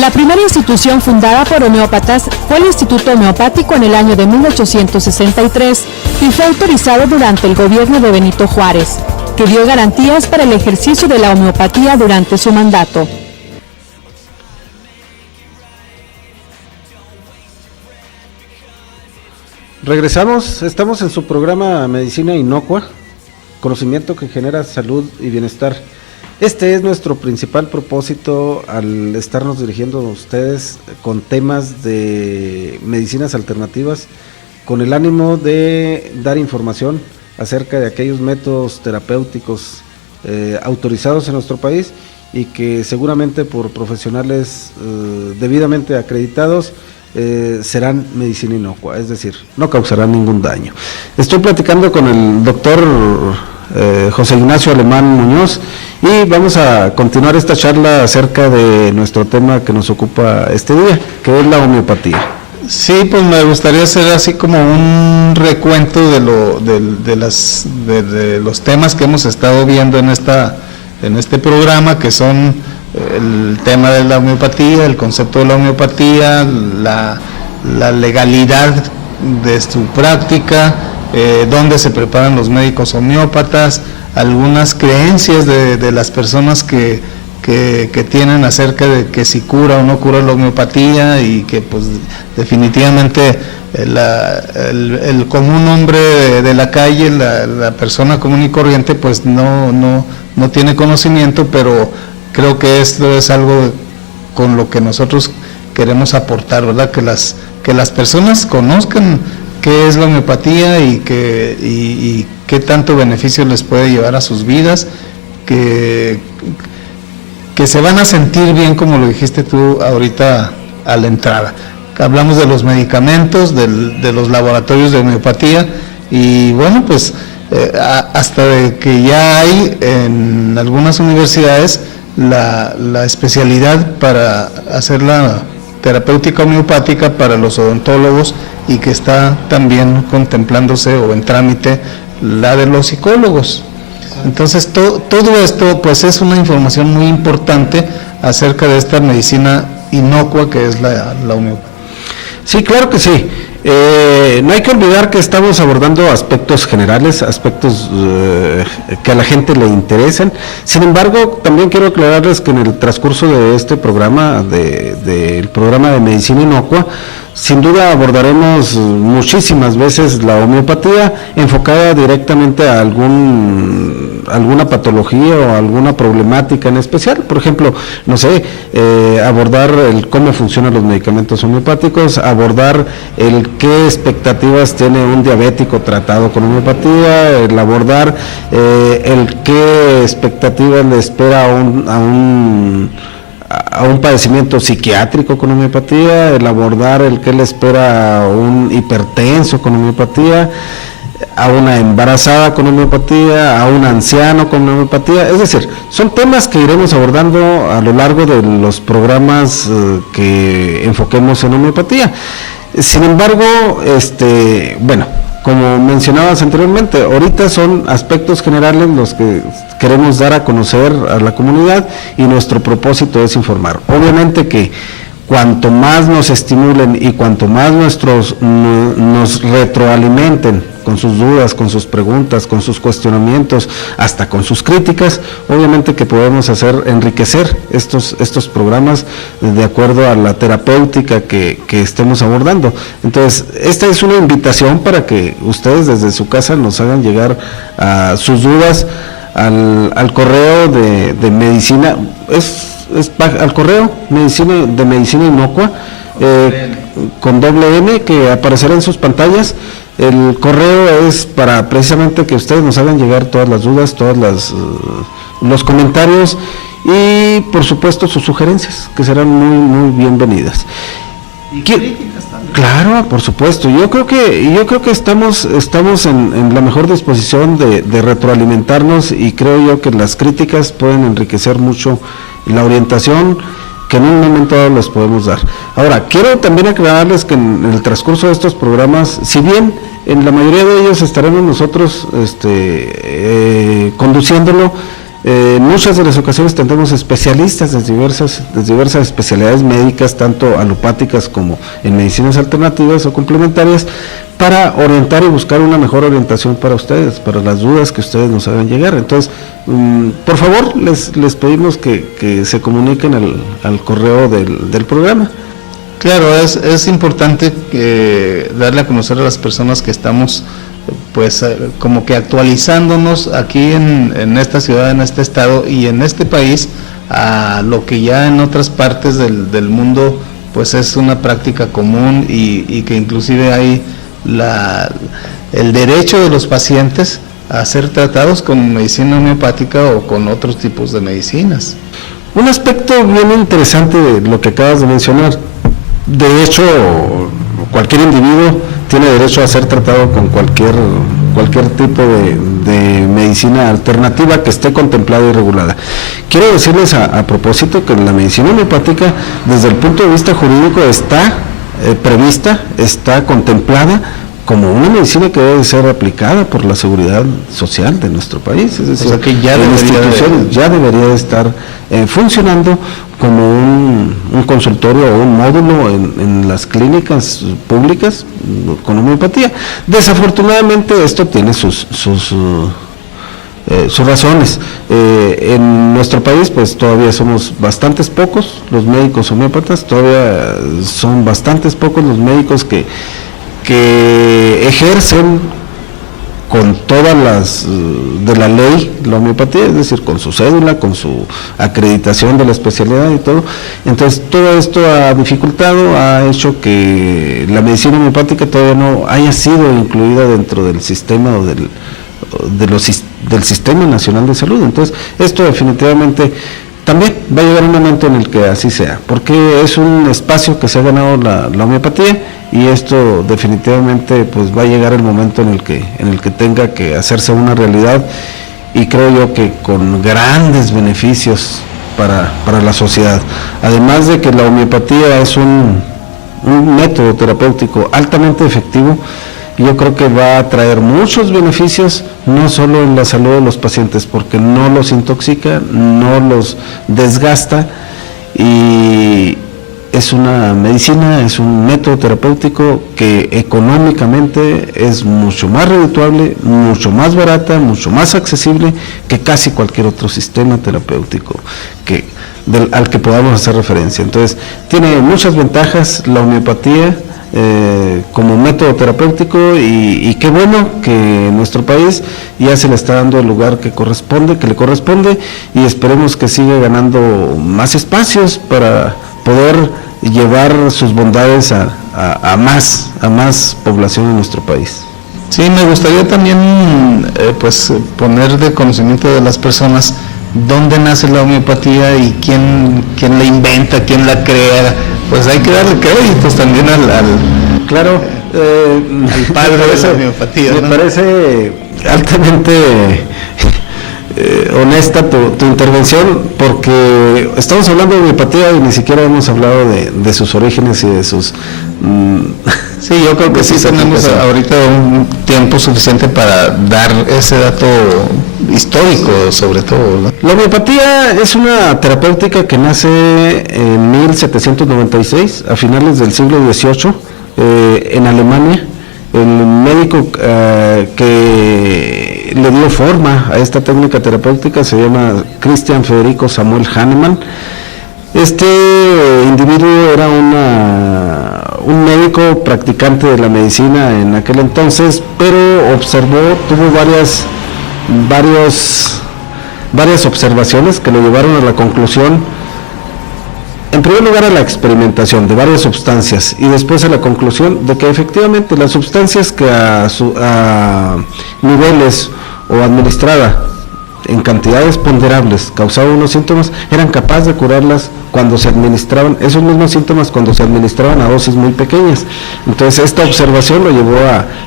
La primera institución fundada por homeópatas fue el Instituto Homeopático en el año de 1863 y fue autorizado durante el gobierno de Benito Juárez, que dio garantías para el ejercicio de la homeopatía durante su mandato. Regresamos, estamos en su programa Medicina Inocua, conocimiento que genera salud y bienestar. Este es nuestro principal propósito al estarnos dirigiendo a ustedes con temas de medicinas alternativas, con el ánimo de dar información acerca de aquellos métodos terapéuticos autorizados en nuestro país y que seguramente por profesionales debidamente acreditados serán medicina inocua, es decir, no causarán ningún daño. Estoy platicando con el doctor José Ignacio Alemán Muñoz y vamos a continuar esta charla acerca de nuestro tema que nos ocupa este día, que es la homeopatía. Sí, pues me gustaría hacer así como un recuento de los temas que hemos estado viendo en este programa, que son el tema de la homeopatía, el concepto de la homeopatía, la legalidad de su práctica, dónde se preparan los médicos homeópatas, algunas creencias de las personas que tienen acerca de que si cura o no cura la homeopatía y que pues definitivamente el común hombre de la calle, la persona común y corriente, pues no tiene conocimiento, pero creo que esto es algo con lo que nosotros queremos aportar, ¿verdad? Que las personas conozcan qué es la homeopatía y qué tanto beneficio les puede llevar a sus vidas, que se van a sentir bien, como lo dijiste tú ahorita a la entrada. Hablamos de los medicamentos, de los laboratorios de homeopatía, y bueno, pues hasta de que ya hay en algunas universidades la especialidad para hacer la terapéutica homeopática para los odontólogos, y que está también contemplándose o en trámite la de los psicólogos. Entonces todo esto pues es una información muy importante acerca de esta medicina inocua que es la homeopatía. Sí, claro que sí. No hay que olvidar que estamos abordando aspectos generales, aspectos que a la gente le interesan. Sin embargo, también quiero aclararles que en el transcurso de este programa, del programa de medicina inocua, sin duda abordaremos muchísimas veces la homeopatía enfocada directamente a alguna patología o alguna problemática en especial. Por ejemplo, no sé, abordar cómo funcionan los medicamentos homeopáticos, abordar qué expectativas tiene un diabético tratado con homeopatía, el abordar qué expectativas le espera a un padecimiento psiquiátrico con homeopatía, el abordar qué le espera a un hipertenso con homeopatía, a una embarazada con homeopatía, a un anciano con homeopatía. Es decir, son temas que iremos abordando a lo largo de los programas que enfoquemos en homeopatía. Sin embargo, bueno, como mencionabas anteriormente, ahorita son aspectos generales los que queremos dar a conocer a la comunidad, y nuestro propósito es informar. Obviamente que cuanto más nos estimulen y cuanto más nos retroalimenten con sus dudas, con sus preguntas, con sus cuestionamientos, hasta con sus críticas, obviamente que podemos enriquecer estos programas de acuerdo a la terapéutica que estemos abordando. Entonces, esta es una invitación para que ustedes desde su casa nos hagan llegar a sus dudas al correo de medicina, al correo de medicina inocua, con doble N, que aparecerá en sus pantallas. El correo es para precisamente que ustedes nos hagan llegar todas las dudas, los comentarios y por supuesto sus sugerencias, que serán muy muy bienvenidas. Y críticas también. Claro, por supuesto. Yo creo que estamos en la mejor disposición de retroalimentarnos, y creo yo que las críticas pueden enriquecer mucho la orientación que en un momento dado les podemos dar. Ahora, quiero también aclararles que en el transcurso de estos programas, si bien en la mayoría de ellos estaremos nosotros conduciéndolo, en muchas de las ocasiones tendremos especialistas de diversas especialidades médicas, tanto alopáticas como en medicinas alternativas o complementarias, para orientar y buscar una mejor orientación para ustedes, para las dudas que ustedes nos hagan llegar. Entonces, por favor, les pedimos que se comuniquen al correo del programa. Claro, es importante darle a conocer a las personas que estamos pues como que actualizándonos aquí en esta ciudad, en este estado y en este país, a lo que ya en otras partes del mundo pues es una práctica común, y que inclusive hay el derecho de los pacientes a ser tratados con medicina homeopática o con otros tipos de medicinas. Un aspecto bien interesante de lo que acabas de mencionar: de hecho, cualquier individuo tiene derecho a ser tratado con cualquier tipo de medicina alternativa que esté contemplada y regulada. Quiero decirles a propósito que la medicina homeopática, desde el punto de vista jurídico, está prevista, está contemplada como una medicina que debe ser aplicada por la seguridad social de nuestro país. Es decir, o sea que ya debería de estar funcionando como un consultorio o un módulo en las clínicas públicas con homeopatía. Desafortunadamente esto tiene sus razones. En nuestro país pues todavía somos bastantes pocos los médicos homeópatas, todavía son bastantes pocos los médicos que que ejercen con todas las de la ley la homeopatía, es decir, con su cédula, con su acreditación de la especialidad y todo. Entonces todo esto ha dificultado, ha hecho que la medicina homeopática todavía no haya sido incluida dentro del sistema o del Sistema Nacional de Salud. Entonces esto definitivamente también va a llegar un momento en el que así sea, porque es un espacio que se ha ganado la homeopatía, y esto definitivamente pues va a llegar el momento en el que tenga que hacerse una realidad, y creo yo que con grandes beneficios para la sociedad. Además de que la homeopatía es un método terapéutico altamente efectivo, yo creo que va a traer muchos beneficios, no solo en la salud de los pacientes, porque no los intoxica, no los desgasta, y es una medicina, es un método terapéutico que económicamente es mucho más redituable, mucho más barata, mucho más accesible que casi cualquier otro sistema terapéutico al que podamos hacer referencia. Entonces, tiene muchas ventajas la homeopatía como método terapéutico, y qué bueno que en nuestro país ya se le está dando el lugar que le corresponde, y esperemos que siga ganando más espacios para poder llevar sus bondades a más población en nuestro país. Sí, me gustaría también pues poner de conocimiento de las personas dónde nace la homeopatía y quién la inventa, quién la crea. Pues hay que darle créditos también al padre de la homeopatía, ¿no? Me parece altamente honesta tu intervención, porque estamos hablando de homeopatía y ni siquiera hemos hablado de sus orígenes y de sus... Sí, yo creo que sí tenemos ahorita un tiempo suficiente para dar ese dato histórico, sobre todo, ¿no? La homeopatía es una terapéutica que nace en 1796, a finales del siglo XVIII, en Alemania. El médico que le dio forma a esta técnica terapéutica se llama Christian Federico Samuel Hahnemann. Este individuo era un médico practicante de la medicina en aquel entonces, pero tuvo varias observaciones que lo llevaron a la conclusión, en primer lugar, a la experimentación de varias sustancias, y después a la conclusión de que efectivamente las sustancias que a niveles o administrada en cantidades ponderables causaban unos síntomas, eran capaces de curarlas cuando se administraban esos mismos síntomas, cuando se administraban a dosis muy pequeñas. Entonces esta observación lo llevó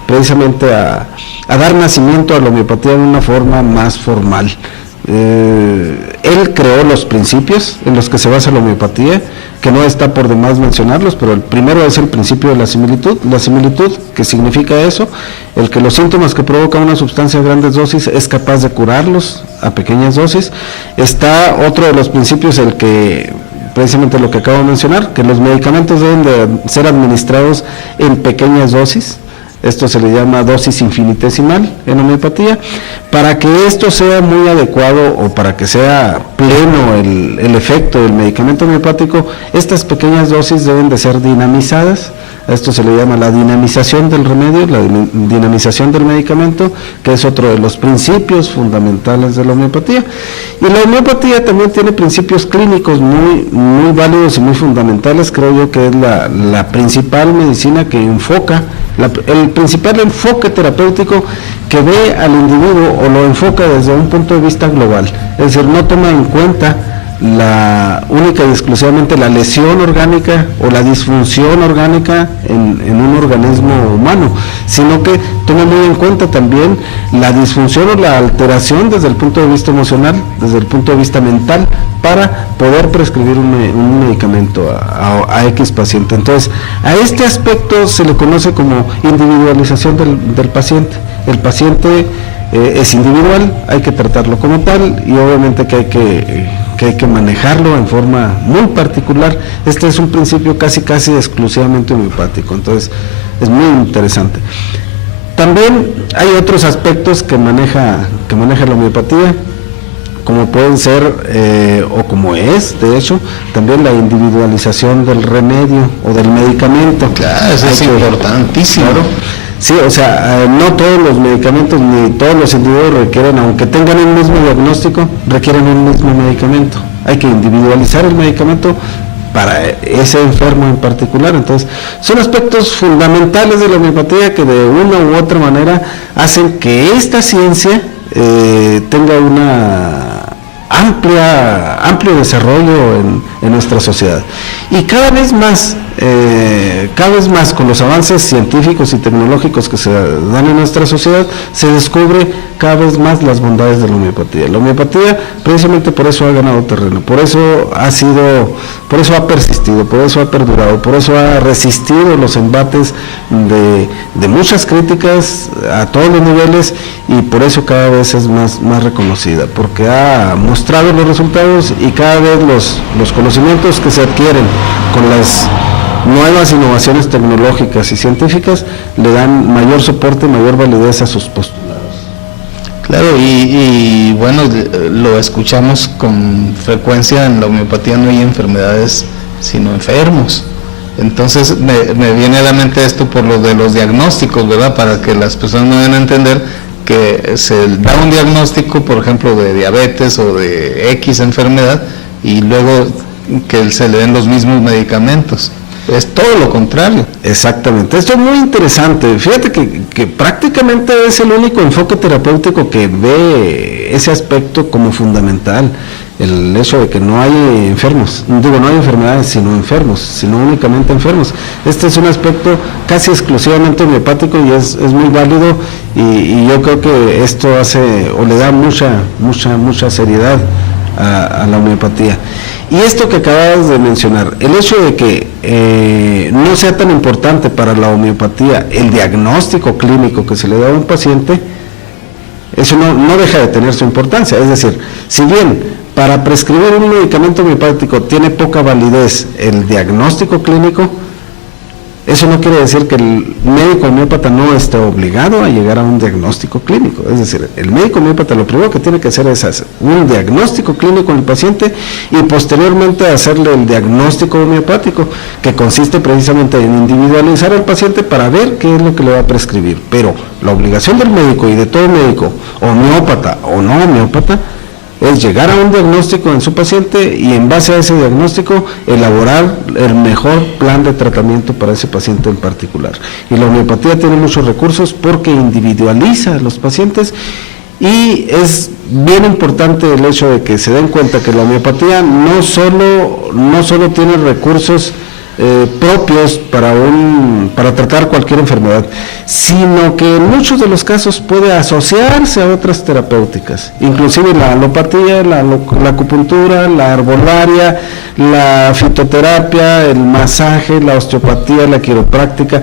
precisamente a dar nacimiento a la homeopatía de una forma más formal. Él creó los principios en los que se basa la homeopatía, que no está por demás mencionarlos, pero el primero es el principio de la similitud. La similitud, ¿qué significa eso? El que los síntomas que provoca una sustancia a grandes dosis es capaz de curarlos a pequeñas dosis. Está otro de los principios, el que precisamente lo que acabo de mencionar, que los medicamentos deben de ser administrados en pequeñas dosis. Esto se le llama dosis infinitesimal en homeopatía. Para que esto sea muy adecuado, o para que sea pleno el efecto del medicamento homeopático, estas pequeñas dosis deben de ser dinamizadas. Esto se le llama la dinamización del remedio, la dinamización del medicamento, que es otro de los principios fundamentales de la homeopatía. Y la homeopatía también tiene principios clínicos muy válidos y muy fundamentales. Creo yo que es la principal medicina que enfoca, el principal enfoque terapéutico que ve al individuo, o lo enfoca desde un punto de vista global. Es decir, no toma en cuenta única y exclusivamente la lesión orgánica o la disfunción orgánica en un organismo humano, sino que toma muy en cuenta también la disfunción o la alteración desde el punto de vista emocional, desde el punto de vista mental, para poder prescribir un medicamento a X paciente. Entonces, a este aspecto se le conoce como individualización del paciente. El paciente es individual, hay que tratarlo como tal, y obviamente que hay que manejarlo en forma muy particular. Este es un principio casi exclusivamente homeopático, entonces es muy interesante. También hay otros aspectos que maneja la homeopatía, como pueden ser, o como es, de hecho, también la individualización del remedio o del medicamento. Claro, eso es importantísimo. Claro. Sí, o sea, no todos los medicamentos ni todos los individuos requieren, aunque tengan el mismo diagnóstico, requieren un mismo medicamento. Hay que individualizar el medicamento para ese enfermo en particular. Entonces, son aspectos fundamentales de la homeopatía que de una u otra manera hacen que esta ciencia tenga una amplio desarrollo en nuestra sociedad. Y cada vez más con los avances científicos y tecnológicos que se dan en nuestra sociedad, se descubre cada vez más las bondades de la homeopatía. La homeopatía precisamente por eso ha ganado terreno, por eso ha persistido, por eso ha perdurado, por eso ha resistido los embates de muchas críticas a todos los niveles, y por eso cada vez es más reconocida, porque ha mostrado los resultados, y cada vez los conocimientos que se adquieren con las nuevas innovaciones tecnológicas y científicas le dan mayor soporte, mayor validez a sus postulados. Claro, y bueno, lo escuchamos con frecuencia: en la homeopatía no hay enfermedades sino enfermos. Entonces me viene a la mente esto por lo de los diagnósticos, ¿verdad? Para que las personas me den a entender que se da un diagnóstico, por ejemplo, de diabetes o de X enfermedad, y luego que se le den los mismos medicamentos. Es todo lo contrario. Exactamente, esto es muy interesante. Fíjate que prácticamente es el único enfoque terapéutico que ve ese aspecto como fundamental, el hecho de que no hay enfermos, no hay enfermedades sino enfermos, sino únicamente enfermos. Este es un aspecto casi exclusivamente homeopático, y es muy válido, y yo creo que esto hace o le da mucha seriedad a la homeopatía. Y esto que acabas de mencionar, el hecho de que no sea tan importante para la homeopatía el diagnóstico clínico que se le da a un paciente, eso no deja de tener su importancia. Es decir, si bien para prescribir un medicamento homeopático tiene poca validez el diagnóstico clínico, eso no quiere decir que el médico homeópata no esté obligado a llegar a un diagnóstico clínico. Es decir, el médico homeópata lo primero que tiene que hacer es hacer un diagnóstico clínico en el paciente, y posteriormente hacerle el diagnóstico homeopático, que consiste precisamente en individualizar al paciente para ver qué es lo que le va a prescribir. Pero la obligación del médico, y de todo médico, homeópata o no homeópata, es llegar a un diagnóstico en su paciente, y en base a ese diagnóstico elaborar el mejor plan de tratamiento para ese paciente en particular. Y la homeopatía tiene muchos recursos porque individualiza a los pacientes, y es bien importante el hecho de que se den cuenta que la homeopatía no solo tiene recursos propios para tratar cualquier enfermedad, sino que en muchos de los casos puede asociarse a otras terapéuticas, inclusive la alopatía, la acupuntura, la herbolaria, la fitoterapia, el masaje, la osteopatía, la quiropráctica.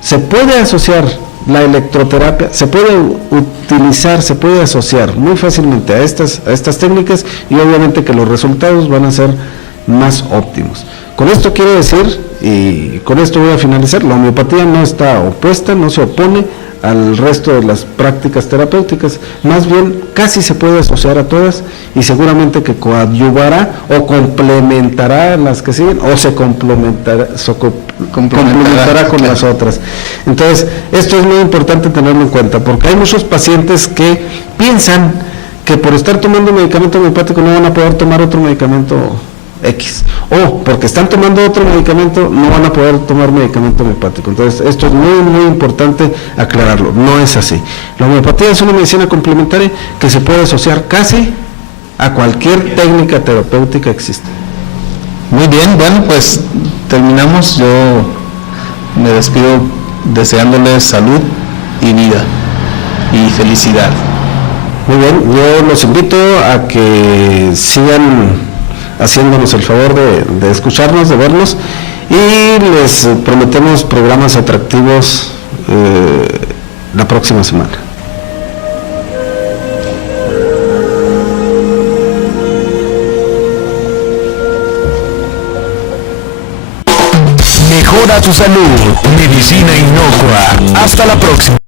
Se puede asociar la electroterapia, se puede utilizar, se puede asociar muy fácilmente a estas técnicas, y obviamente que los resultados van a ser más óptimos. Con esto quiero decir, y con esto voy a finalizar, la homeopatía no está opuesta, no se opone al resto de las prácticas terapéuticas, más bien casi se puede asociar a todas, y seguramente que coadyuvará o complementará las que siguen, o se complementará con las otras. Entonces, esto es muy importante tenerlo en cuenta, porque hay muchos pacientes que piensan que por estar tomando un medicamento homeopático no van a poder tomar otro medicamento X, o porque están tomando otro medicamento no van a poder tomar medicamento homeopático. Entonces esto es muy importante aclararlo, no es así. La homeopatía es una medicina complementaria que se puede asociar casi a cualquier técnica terapéutica que existe. Muy bien, bueno, pues terminamos. Yo me despido deseándoles salud y vida y felicidad. Muy bien, yo los invito a que sigan haciéndonos el favor de escucharnos, de vernos, y les prometemos programas atractivos la próxima semana. Mejora tu salud. Medicina inocua. Hasta la próxima.